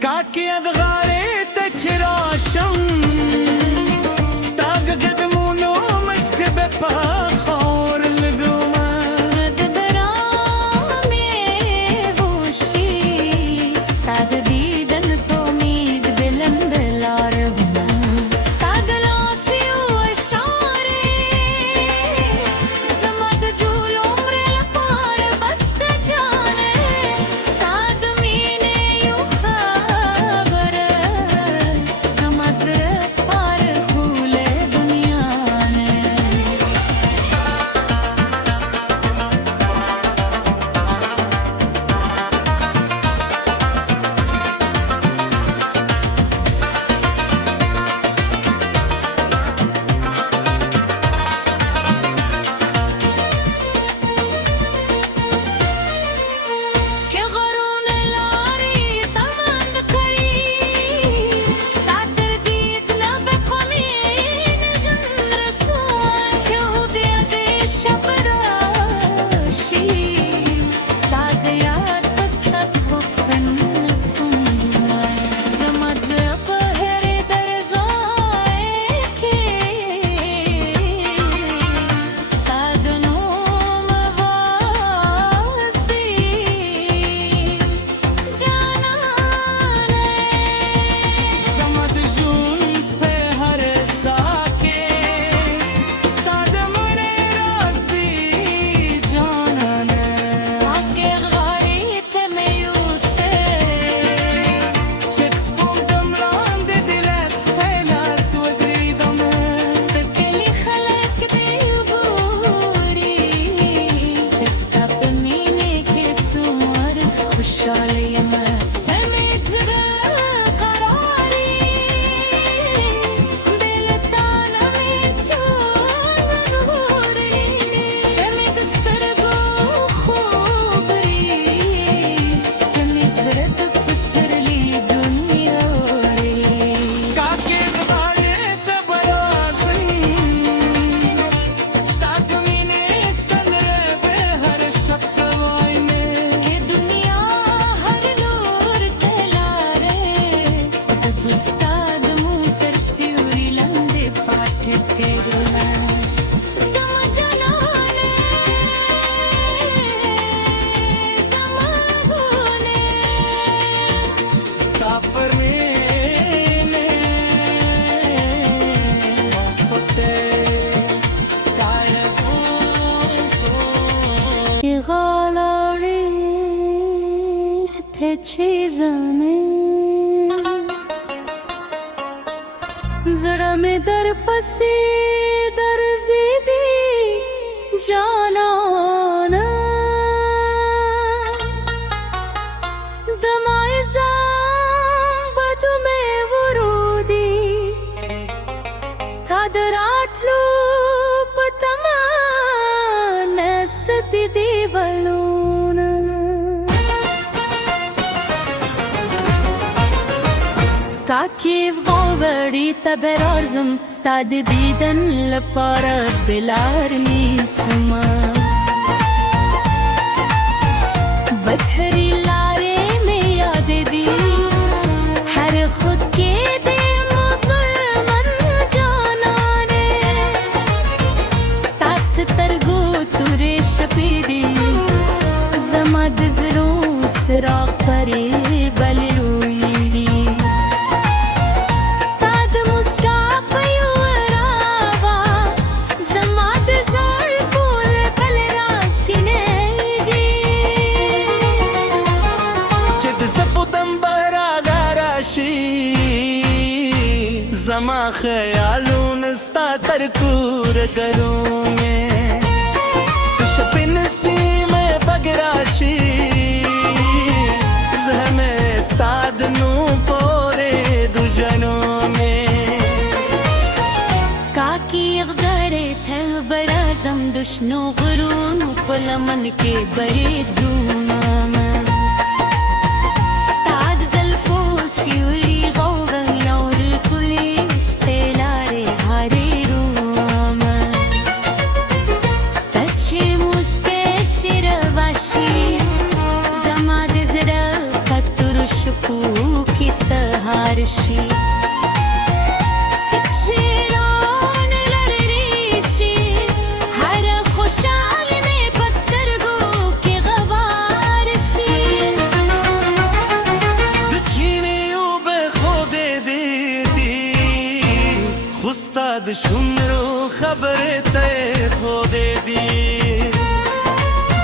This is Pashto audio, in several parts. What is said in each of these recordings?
Kakiyev gare te çiraşım जरा में दर पसी दर ज़िदी जाना दमाए जाम बदु में वरूदी स्थादराटलू पतमा नसती दीवलून كيف غوبري تبرارزم استعد ديدا لبارا بالعرمي سما بتهري لاري में याद दी हर खुद के दे मुसलमान जाना ने स्तास तरगो तुरे शपीदी जमाद जरू सराग परे बलरूई زما خیالون استا ترکور گرونگے شپی نسیم بگراشی زہم استاد نو پورے دو جنونگے काकी अगरे थे बराजम दुश्नो गुरून पलमन के बरे दूना स्ताद जल्फो सिउरी गौरंग और पुलिस तेलारे हारे रूम तच्छे मुस्के शिरवाशी जमाद जरा कतुरुश पू की सहारशी استاد شمرو خبر تے خودے دی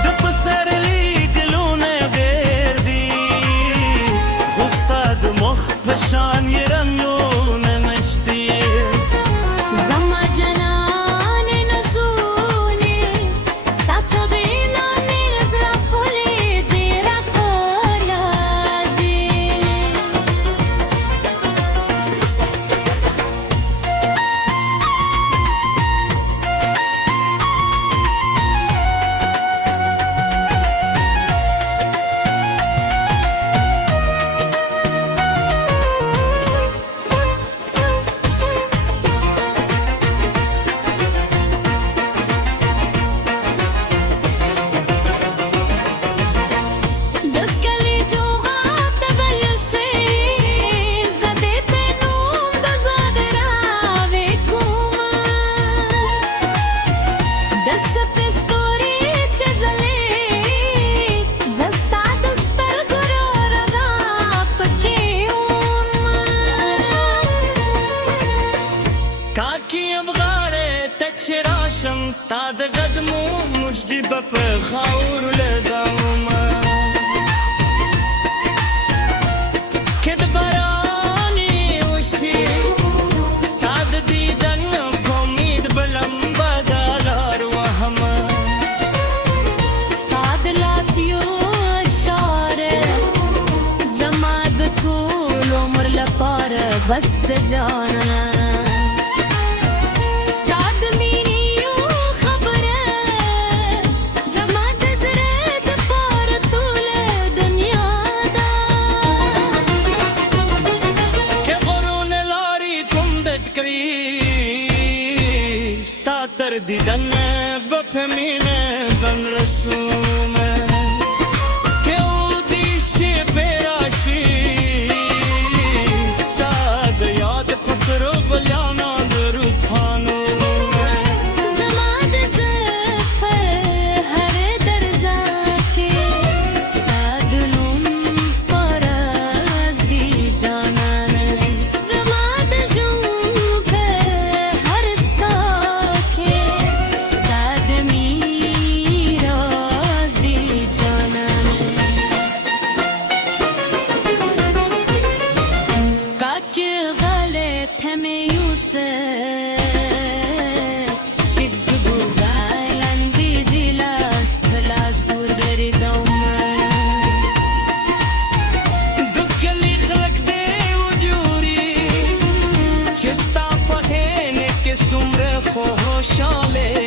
دپ سر لی گلونے غیر دی استاد مخ پشان یہ رنگون نشتی زما جنان نزونی ساکبینا نزرا پولی دیرا کلازی استاد قدمو مجدي باب خاور لدوما كد براني وشي استاد ديدن كوميد بلم بدالار وهما استاد لاسيو اشاره زماد طول عمر لپاره بس د جانا دیدن بفهمین زن رسومه که او دیشی براشی استاد یاد پسر و بلیانا دروس خانومه زمان زفه هر درزاکه استاد نوم پرز دی جانانه زمان جوبه هر ساکه استاد میراز دی مشاله